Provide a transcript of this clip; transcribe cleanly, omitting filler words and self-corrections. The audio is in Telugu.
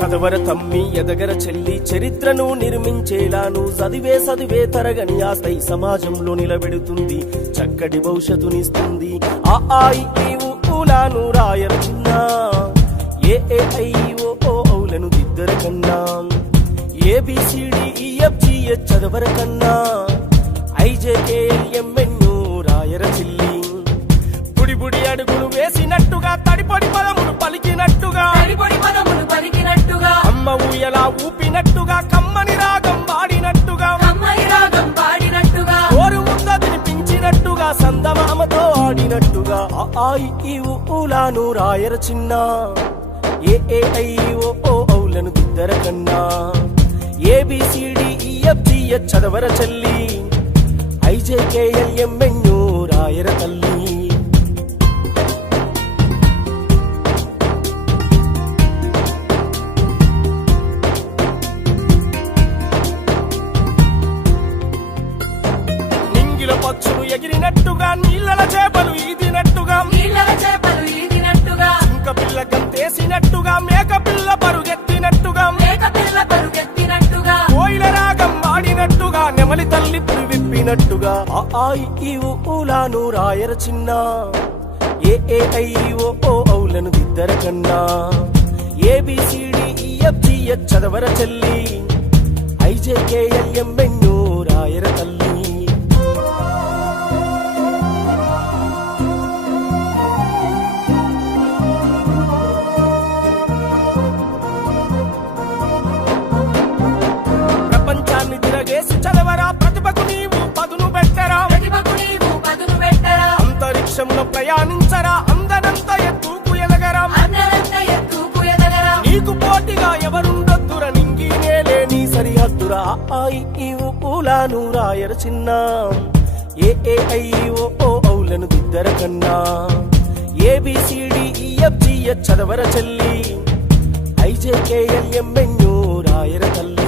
చదవర తమ్మి ఎదగర చెల్లి చరిత్రను నిర్మించేలాను చదివే తరగని ఆస్తై సమాజంలో నిలబెడుతుంది చక్కటి భవిష్యత్తునిస్తుంది ఆ ఆయి ఈ ఊలాను రాయర చిన్న ఏ ఐ ఓ ఔలను దిద్దర కన్నా ABCDEFGH చదవర కన్నా IJKLMNO రాయర చెల్లి బుడి బుడి అడుగులు వేసినట్టుగా తడిపొడి పదములు పలికినట్టుగా అమ్మ ఊయలా ఊపినట్టుగా కమ్మని రాగం పాడినట్టుగా ఓరు ముద్ద తినిపించినట్టుగా సందమామతో ఆడినట్టుగా ఈ ఊలాను రాయర చిన్న ఏ ఓ ఔలను దిద్దర కన్నా ABCDEFGH చదవర చెల్లి IJKLMNO రాయర తల్లి పక్షులు ఎగిరినట్టుగా నీళ్ళ చేపలు ఈదినట్టుగా జింక పిల్ల గంతేసినట్టుగా మేక పిల్ల పరుగెత్తినట్టుగా కోయిల రాగం ఆడినట్టుగా నెమలి తల్లి పురి విప్పినట్టుగా ఈ ఊలాను రాయర చిన్న ఏ ఓ ఔలను దిద్దర కన్నా ABCDEFGH చదవర చెల్లి IJKLMNO రాయర తల్లి తిరగేసి చదవరా ప్రతిభకు నీవు పదును పెట్టరా అంతరిక్షంలో ప్రయాణించరా అందనంత ఎత్తుకు ఎదగరా నీకు పోటీగా ఎవరుండొద్దుర నింగి నేలే నీ సరిహద్దురా ఈ ఊలాను రాయర చిన్న ఏ ఓ ఔలను దిద్దర కన్నా ABCDEFGH చదవర చెల్లి IJKLMNO రాయర తల్లి